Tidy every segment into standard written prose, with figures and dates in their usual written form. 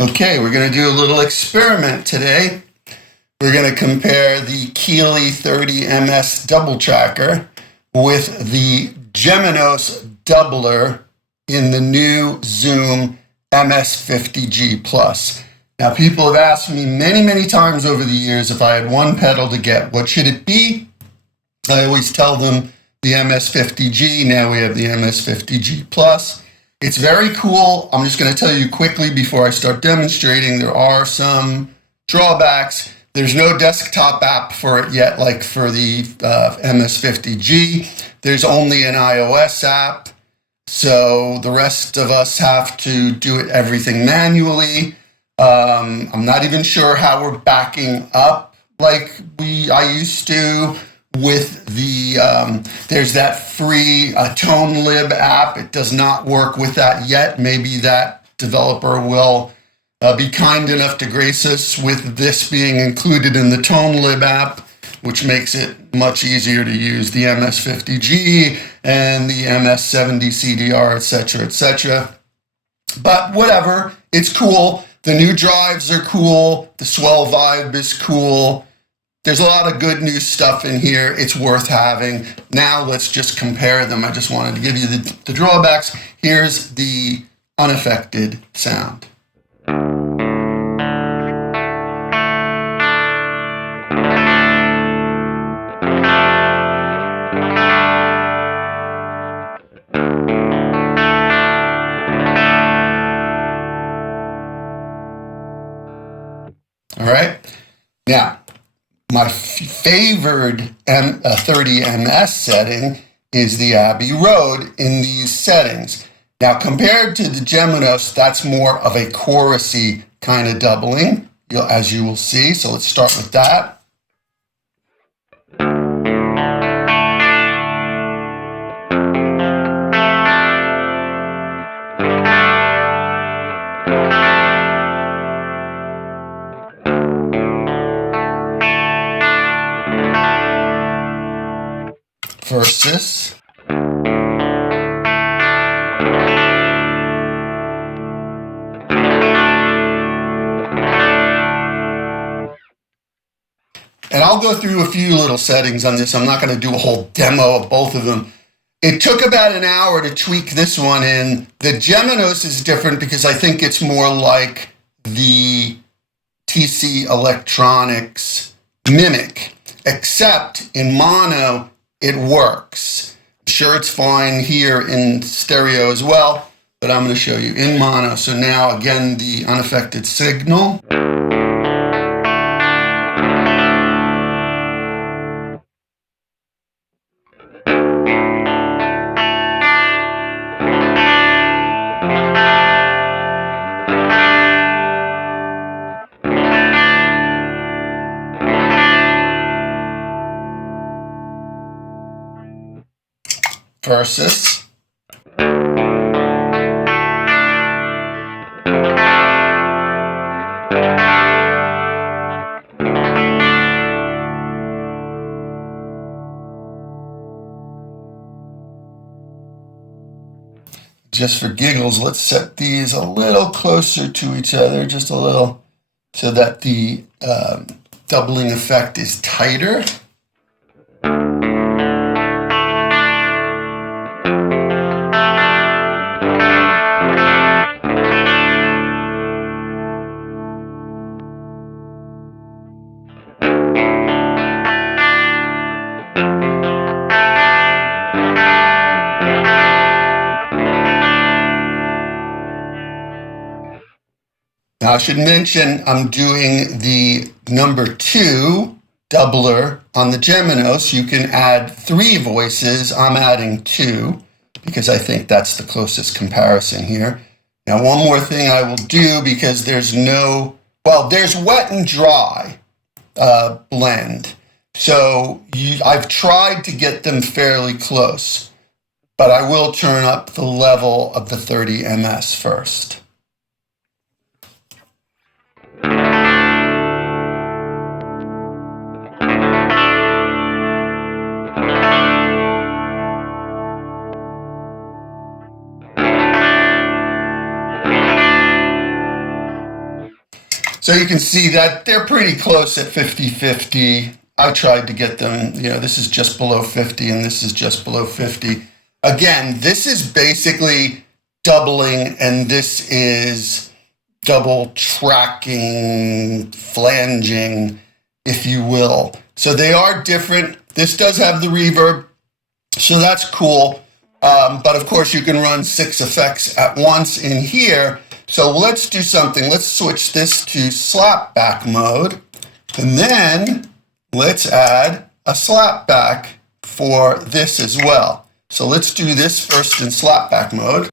Okay, we're going to do a little experiment today. We're going to compare the Keeley 30ms double tracker with the Geminos doubler in the new Zoom MS50G Plus. Now, people have asked me many times over the years if I had one pedal to get, what should it be? I always tell them the MS50G. Now we have the MS50G Plus. It's very cool. I'm just going to tell you quickly before I start demonstrating, there are some drawbacks. There's no desktop app for it yet, like for the MS50G. There's only an iOS app, so the rest of us have to do everything manually. I'm not even sure how we're backing up like I used to with the, there's that free ToneLib app. It does not work with that yet. Maybe that developer will be kind enough to grace us with this being included in the ToneLib app, which makes it much easier to use the MS50G and the MS70 CDR, etc., etc. But whatever, it's cool. The new drives are cool. The Swell Vibe is cool. There's a lot of good new stuff in here. It's worth having. Now let's just compare them. I just wanted to give you the drawbacks. Here's the unaffected sound. All right. Now, my favored 30ms setting is the Abbey Road in these settings. Now, compared to the Geminos, that's more of a chorusy kind of doubling, as you will see. So let's start with that. Versus and I'll go through a few little settings on this. I'm not going to do a whole demo of both of them. It took about an hour to tweak this one in. The Geminos is different because I think it's more like the TC Electronics Mimic, except in mono, it works. I'm sure it's fine here in stereo as well, but I'm going to show you in mono. So now, again, the unaffected signal. Versus just for giggles, let's set these a little closer to each other, just a little, so that the doubling effect is tighter. Now, I should mention I'm doing the number 2 doubler on the Geminos. You can add 3 voices. I'm adding 2 because I think that's the closest comparison here. Now, one more thing I will do, because there's there's wet and dry blend. So I've tried to get them fairly close, but I will turn up the level of the 30ms first. So you can see that they're pretty close at 50-50. I tried to get them, this is just below 50 and this is just below 50. Again, this is basically doubling and this is double tracking, flanging, if you will. So they are different. This does have the reverb, so that's cool. But of course you can run 6 effects at once in here. So let's do something. Let's switch this to slapback mode. And then let's add a slapback for this as well. So let's do this first in slapback mode.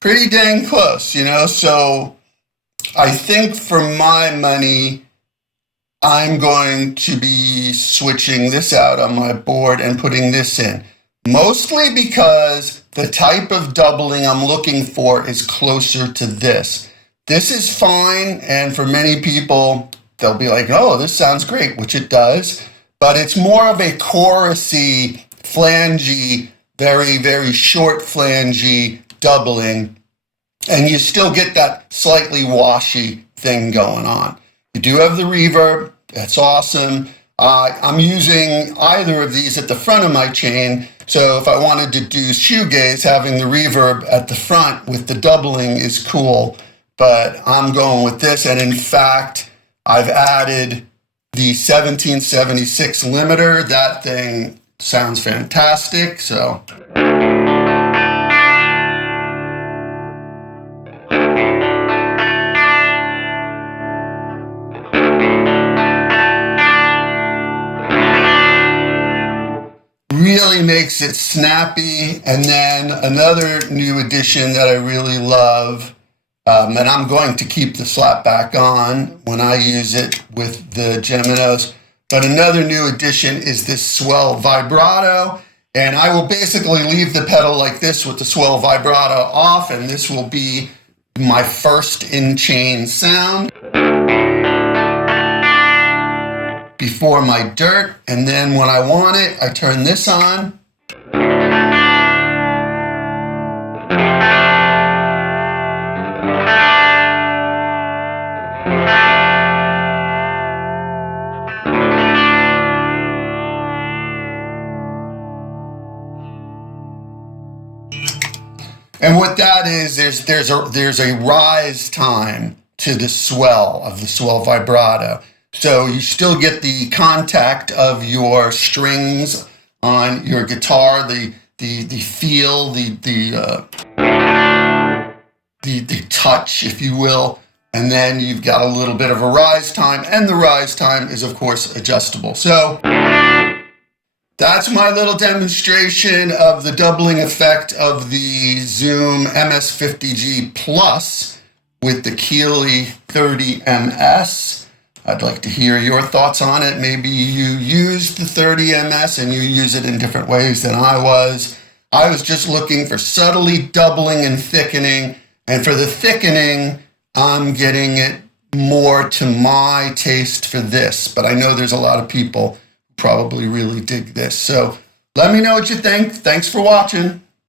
Pretty dang close, so I think for my money, I'm going to be switching this out on my board and putting this in. Mostly because the type of doubling I'm looking for is closer to this. This is fine, and for many people, they'll be like, oh, this sounds great, which it does, but it's more of a chorusy, flangey, very, very short flangey doubling, and you still get that slightly washy thing going on. You do have the reverb, that's awesome. I'm using either of these at the front of my chain, so if I wanted to do shoegaze, having the reverb at the front with the doubling is cool, but I'm going with this, and in fact, I've added the 1776 limiter. That thing sounds fantastic, so. Really makes it snappy. And then another new addition that I really love, and I'm going to keep the slapback on when I use it with the Geminos, but another new addition is this swell vibrato, and I will basically leave the pedal like this with the swell vibrato off, and this will be my first in-chain sound before my dirt, and then when I want it, I turn this on. And what that is, there's a rise time to the swell of the swell vibrato. So you still get the contact of your strings on your guitar, the feel, the touch, if you will, and then you've got a little bit of a rise time, and the rise time is of course adjustable. So that's my little demonstration of the doubling effect of the Zoom MS50G Plus with the Keeley 30ms. I'd like to hear your thoughts on it. Maybe you used the 30ms and you use it in different ways than I was. I was just looking for subtly doubling and thickening. And for the thickening, I'm getting it more to my taste for this. But I know there's a lot of people who probably really dig this. So let me know what you think. Thanks for watching.